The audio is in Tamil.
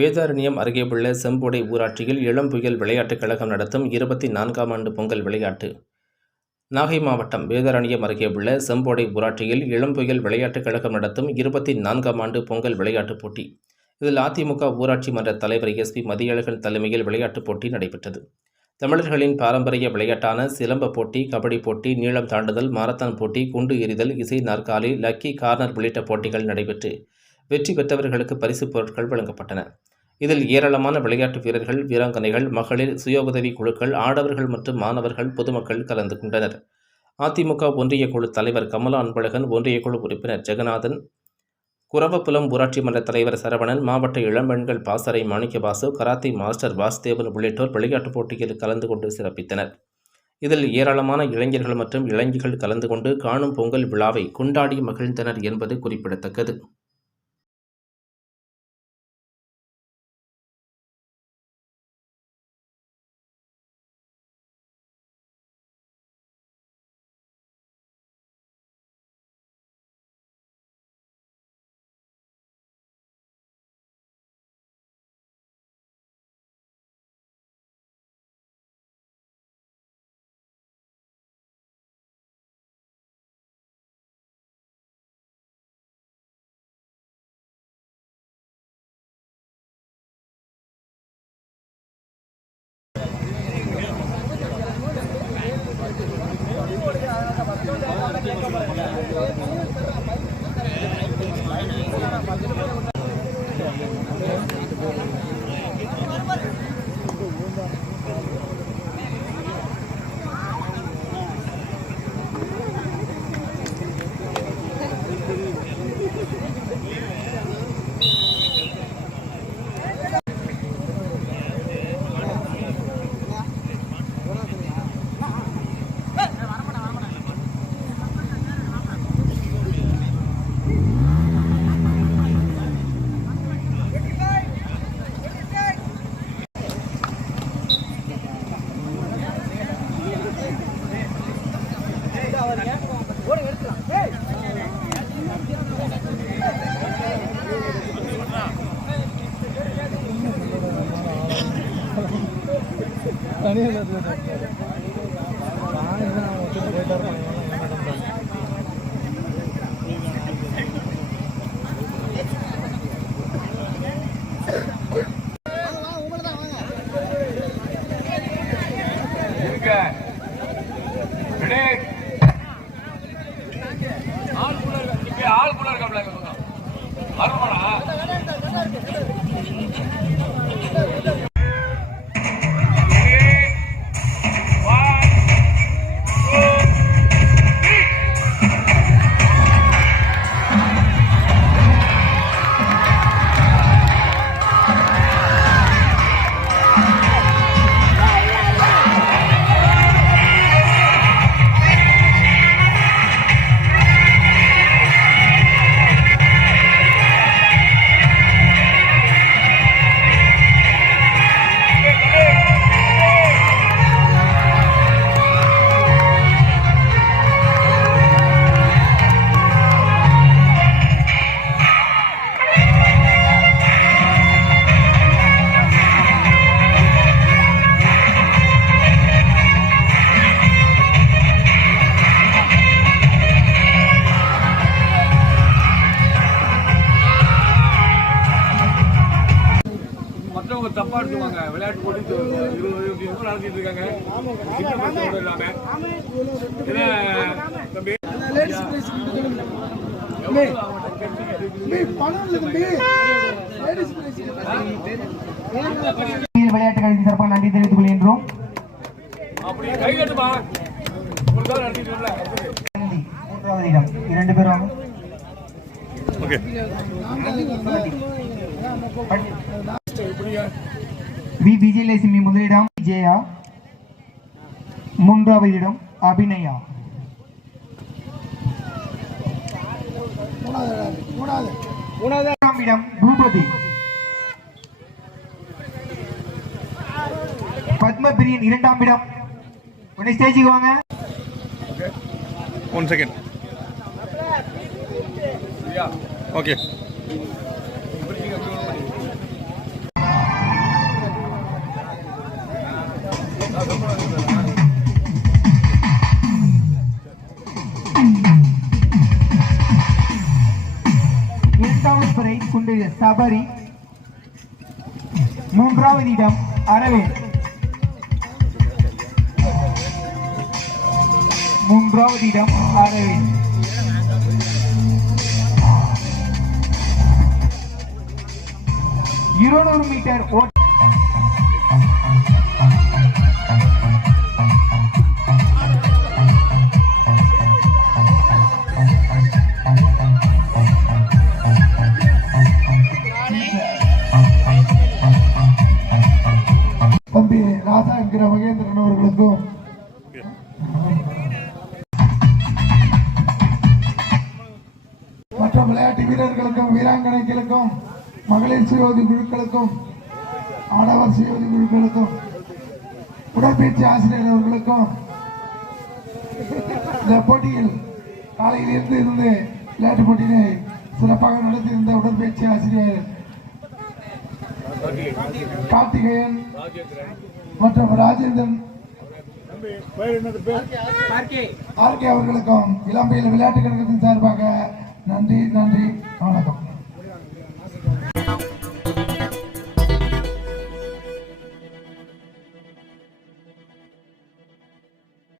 வேதாரண்யம் அருகே உள்ள செம்போடை ஊராட்சியில் இளம் புயல் விளையாட்டுக் கழகம் நடத்தும் 24ஆம் ஆண்டு பொங்கல் விளையாட்டு. நாகை மாவட்டம் வேதாரண்யம் அருகே உள்ள செம்போடை ஊராட்சியில் இளம் புயல் விளையாட்டுக் கழகம் நடத்தும் 24ஆம் ஆண்டு பொங்கல் விளையாட்டுப் போட்டி. இதில் அதிமுக ஊராட்சி மன்ற தலைவர் SP மதியழகன் தலைமையில் விளையாட்டுப் போட்டி நடைபெற்றது. தமிழர்களின் பாரம்பரிய விளையாட்டான சிலம்ப போட்டி, கபடி போட்டி, நீளம் தாண்டுதல், மாரத்தான் போட்டி, குண்டு எறிதல், இசை நாற்காலி, லக்கி கார்னர் உள்ளிட்ட போட்டிகள் நடைபெற்று வெற்றி பெற்றவர்களுக்கு பரிசுப் பொருட்கள் வழங்கப்பட்டன. இதில் ஏராளமான விளையாட்டு வீரர்கள், வீராங்கனைகள், மகளிர் சுய உதவி குழுக்கள், ஆடவர்கள் மற்றும் மாணவர்கள், பொதுமக்கள் கலந்து கொண்டனர். அதிமுக ஒன்றிய குழு தலைவர் கமலா அன்பழகன், ஒன்றிய குழு உறுப்பினர் ஜெகநாதன், குரவப்புலம் ஊராட்சி மன்ற தலைவர் சரவணன், மாவட்ட இளம்பெண்கள் பாசறை மாணிக்கவாசு, கராத்தே மாஸ்டர் வாசுதேவன் உள்ளிட்டோர் விளையாட்டுப் போட்டியில் கலந்து கொண்டு சிறப்பித்தனர். இதில் ஏராளமான இளைஞர்கள் மற்றும் இளைஞர்கள் கலந்து கொண்டு காணும் பொங்கல் விழாவை கொண்டாடி மகிழ்ந்தனர் என்பது குறிப்பிடத்தக்கது. தப்பா எடுத்துவாங்க. விளையாட்டு போட்டி 20 நடத்திட்டு இருக்காங்க. விளையாட்டுகளின் சிறப்பாக நன்றி தெரிவித்துக் கொள்கின்றோம். மூன்றாவது இடம் 2 பேரும் விஜயலட்சுமி முதலிடம், விஜயா மூன்றாவது இடம், அபிநயா மூணாவது இடம், பூபதி பத்மபிரியன் 2ஆம் இடம். உடனே ஸ்டேஜுக்கு வாங்க. 1 செகண்ட். ஓகே. சபரி. மூன்றாவது இடம் அரவிந்த். மூன்றாவது இடம் அரவிந்த். இருநூறு மீட்டர் ஓட்ட தம்பி ராசா என்கிற மகேந்திரன் அவர்களுக்கும் மற்ற விளையாட்டு வீரர்களுக்கும் வீராங்கனைகளுக்கும் மகளிர் சுயோதி குழுக்களுக்கும் ஆடவர் சுயோதி குழுக்களுக்கும் உடற்பயிற்சி ஆசிரியர் அவர்களுக்கும் இந்த போட்டியில் காலையில் இருந்து விளையாட்டு போட்டியினை சிறப்பாக நடத்தியிருந்த உடற்பயிற்சி ஆசிரியர் கார்த்திகேயன் மற்றும் ராஜேந்திரன் ஆர்கே அவர்களுக்கும் இளம்பையில் விளையாட்டு கழகத்தின் சார்பாக நன்றி வணக்கம்.